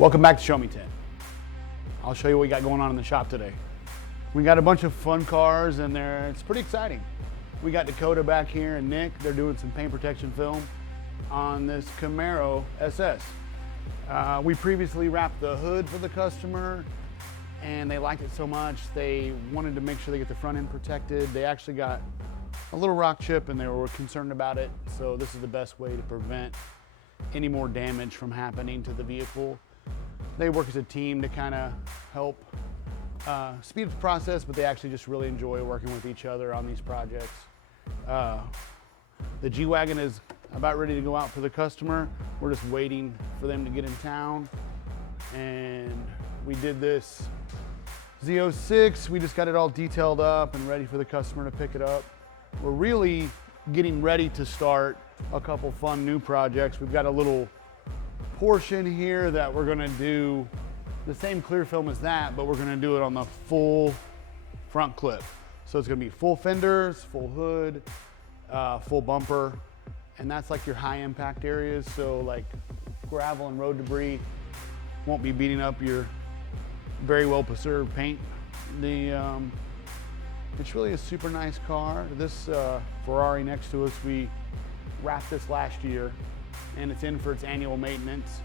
Welcome back to Show Me 10. I'll show you what we got going on in the shop today. We got a bunch of fun cars in there. It's pretty exciting. We got Dakota back here and Nick. They're doing some paint protection film on this Camaro SS. We previously wrapped the hood for the customer and they liked it so much they wanted to make sure they get the front end protected. They actually got a little rock chip and they were concerned about it. So this is the best way to prevent any more damage from happening to the vehicle. They work as a team to kind of help speed up the process, but they actually just really enjoy working with each other on these projects. The G-Wagon is about ready to go out for the customer. We're just waiting for them to get in town. And we did this Z06. We just got it all detailed up and ready for the customer to pick it up. We're really getting ready to start a couple fun new projects. We've got a little Porsche in here that we're gonna do the same clear film as that, but we're gonna do it on the full front clip. So it's gonna be full fenders, full hood, full bumper, and that's like your high impact areas. So like gravel and road debris won't be beating up your very well preserved paint. It's really a super nice car. This Ferrari next to us, we wrapped this last year and it's in for its annual maintenance.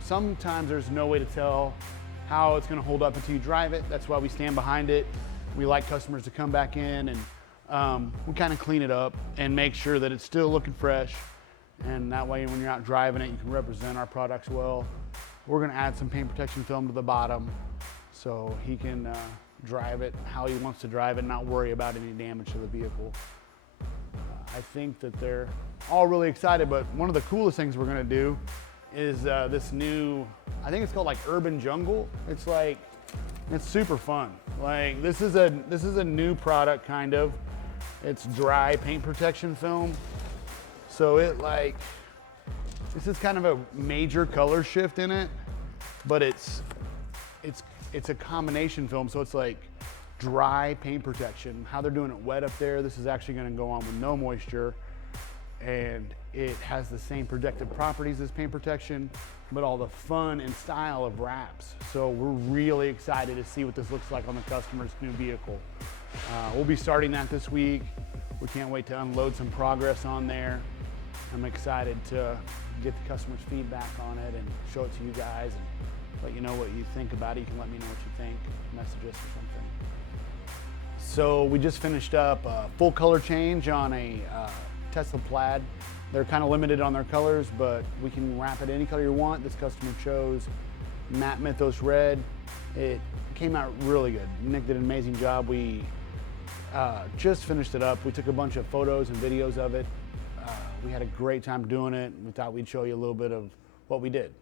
Sometimes there's no way to tell how it's gonna hold up until you drive it. That's why we stand behind it. We like customers to come back in and we kind of clean it up and make sure that it's still looking fresh. And that way when you're out driving it, you can represent our products well. We're gonna add some paint protection film to the bottom so he can drive it how he wants to drive it and not worry about any damage to the vehicle. I think that they're all really excited, but one of the coolest things we're gonna do is this new, I think it's called like Urban Jungle. It's like, it's super fun. Like this is a new product kind of. It's dry paint protection film. So this is kind of a major color shift in it, but it's a combination film. So it's like dry paint protection. How they're doing it wet up there, this is actually gonna go on with no moisture. And it has the same protective properties as paint protection, but all the fun and style of wraps. So we're really excited to see what this looks like on the customer's new vehicle. We'll be starting that this week. We can't wait to unload some progress on there. I'm excited to get the customer's feedback on it and show it to you guys and let you know what you think about it. You can let me know what you think, message us or something. So we just finished up a full color change on a Tesla Plaid. They're kind of limited on their colors, but we can wrap it any color you want. This customer chose Matte Mythos Red. It came out really good. Nick did an amazing job. We just finished it up. We took a bunch of photos and videos of it. We had a great time doing it. We thought we'd show you a little bit of what we did.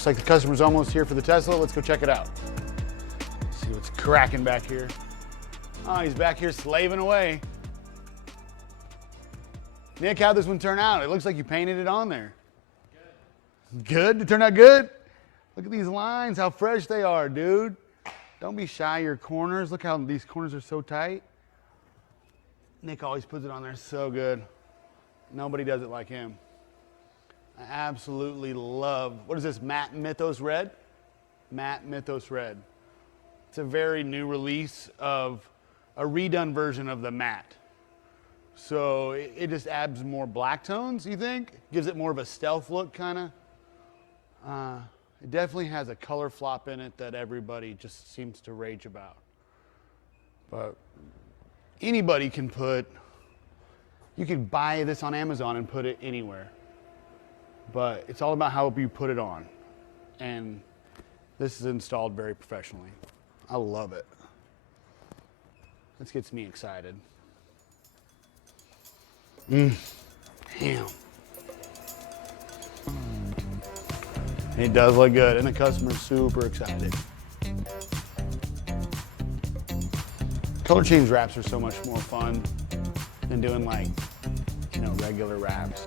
Looks like the customer's almost here for the Tesla. Let's go check it out. See what's cracking back here. Oh, he's back here slaving away. Nick, how'd this one turn out? It looks like you painted it on there. Good? It turned out good? Look at these lines, how fresh they are, dude. Don't be shy of your corners. Look how these corners are so tight. Nick always puts it on there so good. Nobody does it like him. I absolutely love, what is this, Matte Mythos Red? Matte Mythos Red. It's a very new release of a redone version of the matte. So it just adds more black tones, you think? Gives it more of a stealth look, kind of. It definitely has a color flop in it that everybody just seems to rage about. But anybody can put, you could buy this on Amazon and put it anywhere. But it's all about how you put it on. And this is installed very professionally. I love it. This gets me excited. Damn. It does look good, and the customer's super excited. Color change wraps are so much more fun than doing like, regular wraps.